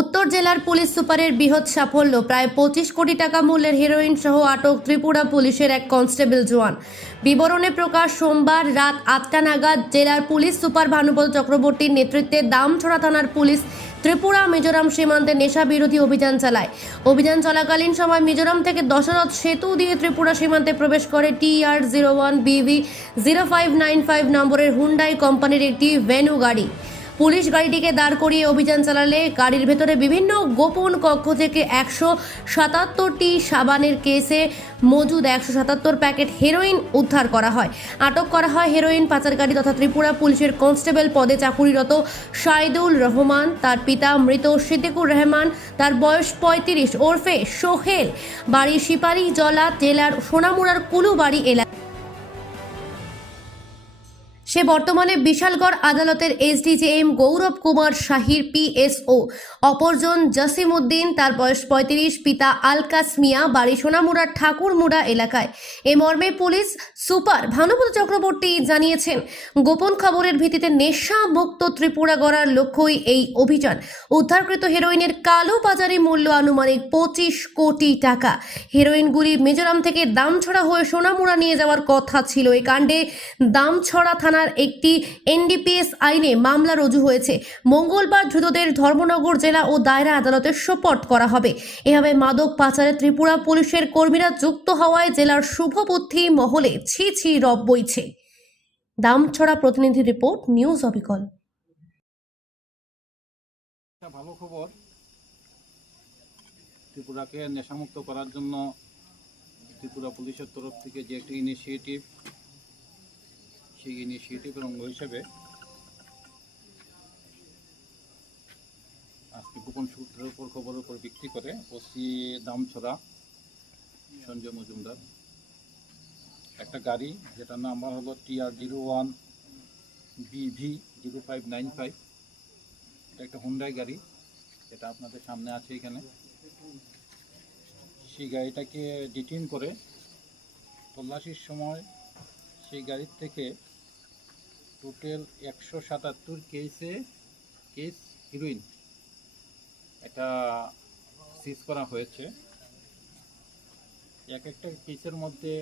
উত্তর জেলার পুলিশ সুপারের বৃহৎ সাফল্য, প্রায় পঁচিশ কোটি টাকা মূল্যের হেরোইন সহ আটক ত্রিপুরা পুলিশের এক কনস্টেবল জওয়ান। বিবরণে প্রকাশ, সোমবার রাত আটটা নাগাদ জেলার পুলিশ সুপার ভানুপল চক্রবর্তীর নেতৃত্বে দামছড়া থানার পুলিশ ত্রিপুরা মিজোরাম সীমান্তে নেশা বিরোধী অভিযান চালায়। অভিযান চলাকালীন সময় মিজোরাম থেকে দশরথ সেতু দিয়ে ত্রিপুরা সীমান্তে প্রবেশ করে T R zero one BV zero five nine five নম্বরের হুন্ডাই কোম্পানির একটি ভেনু গাড়ি। পুলিশ গাড়িটিকে দাঁড় করিয়ে অভিযান চালালে গাড়ির ভেতরে বিভিন্ন গোপন কক্ষ থেকে একশো সাতাত্তরটি সাবানের কেসে মজুদ একশো সাতাত্তর প্যাকেট হেরোইন উদ্ধার করা হয়। আটক করা হয় হেরোইন, পাচারকারী তথা ত্রিপুরা পুলিশের কনস্টেবল পদে চাকুরিরত সাইদুল রহমান, তার পিতা মৃত সিদ্দিকুর রহমান, তার বয়স পঁয়ত্রিশ, ওরফে সোহেল। বাড়ি সিপারি জলা জেলার সোনামুড়ার কুলুবাড়ি এলাকা সে বর্তমানে বিশালগড় আদালতের এসডিজেএম গৌরব কুমার শাহির পিএসও। অপরজন জসিম উদ্দিন, তার বয়স পঁয়ত্রিশ, পিতা আলকাস মিয়া, বাড়ি সোনামুড়ার ঠাকুরমুড়া এলাকায়। এ মর্মে পুলিশ সুপার ভানুপত চক্রবর্তী জানিয়েছেন, গোপন খবরের ভিত্তিতে নেশা মুক্ত ত্রিপুরা গড়ার লক্ষ্যই এই অভিযান। উদ্ধারকৃত হেরোইনের কালো বাজারে মূল্য আনুমানিক পঁচিশ কোটি টাকা। হেরোইনগুলি মিজোরাম থেকে দামছড়া হয়ে সোনামুড়া নিয়ে যাওয়ার কথা ছিল। এই কাণ্ডে দামছড়া থানার একটি এনডিপিএস আইনে মামলা রুজু হয়েছে। মঙ্গলবার ধৃতদের ধর্মনগর জেলা ও দায়রা আদালতে সোপর্ট করা হবে। এভাবে মাদক পাচারে ত্রিপুরা পুলিশের কর্মীরা যুক্ত হওয়ায় জেলার শুভবুদ্ধি মহলে ছি ছি রব বইছে। দামছড়া প্রতিনিধি রিপোর্ট, নিউজ অবিকল। ভালো খবর, ত্রিপুরাকে নেশামুক্ত করার জন্য ত্রিপুরা পুলিশের তরফ থেকে যে একটি ইনিশিয়েটিভ সেই ইনিশিয়েটিভের অঙ্গ হিসেবে আজকে গোপন সূত্রের উপর খবরের উপর ভিত্তি করে ওসি দামছড়া, সঞ্জয় মজুমদার, একটা গাড়ি যেটার নাম্বার হলো TR zero one BV zero five nine five. এটা একটা হুন্ডাই গাড়ি যেটা আপনাদের সামনে আছে এখানে। সেই গাড়িটাকে ডিটেন করে তল্লাশির সময় সেই গাড়ির থেকে টোটাল একশো সাতাত্তর কেসে কেস হিরোইন। এটা সিজ করা হয়েছে। এক একটা কেসের মধ্যে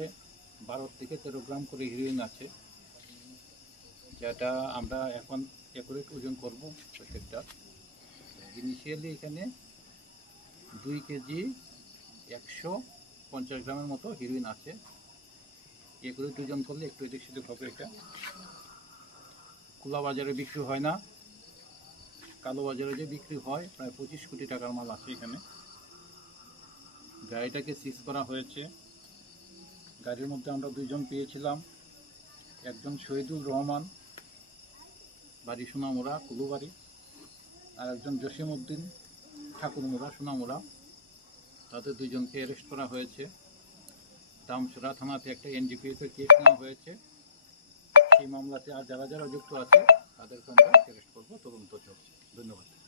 বারো থেকে তেরো গ্রাম করে হিরোইন আছে। যেটা আমরা এখন অ্যাকুরেট ওজন করব প্রত্যেকটা। ইনিশিয়ালি এখানে দুই কেজি একশো পঞ্চাশ গ্রামের মতো হিরোইন আছে। একুরেট ওজন করলে একটু এদিক সেদিক হবে এটা। খোলা বাজারে বিক্রি হয় না। কালো বাজারে যে বিক্রি হয়, প্রায় পঁচিশ কোটি টাকার মাল আছে এখানে। গাড়িটাকে সিজ করা হয়েছে। গাড়ির মধ্যে আমরা দুইজন পেয়েছিলাম। একজন শহীদুল রহমান, বাড়ি সোনামুড়া, কুলুবাড়ি। আর একজন জসিম উদ্দিন ঠাকুরমুড়া, সোনামুড়া। তাদের দুইজনকে অ্যারেস্ট করা হয়েছে। দামছড়া থানাতে একটা এনডিপিএসের কেস নেওয়া হয়েছে। মামলাতে আর যারা যারা যুক্ত আছে তাদেরকে আমরা অ্যারেস্ট করব তদন্ত চলছে। ধন্যবাদ।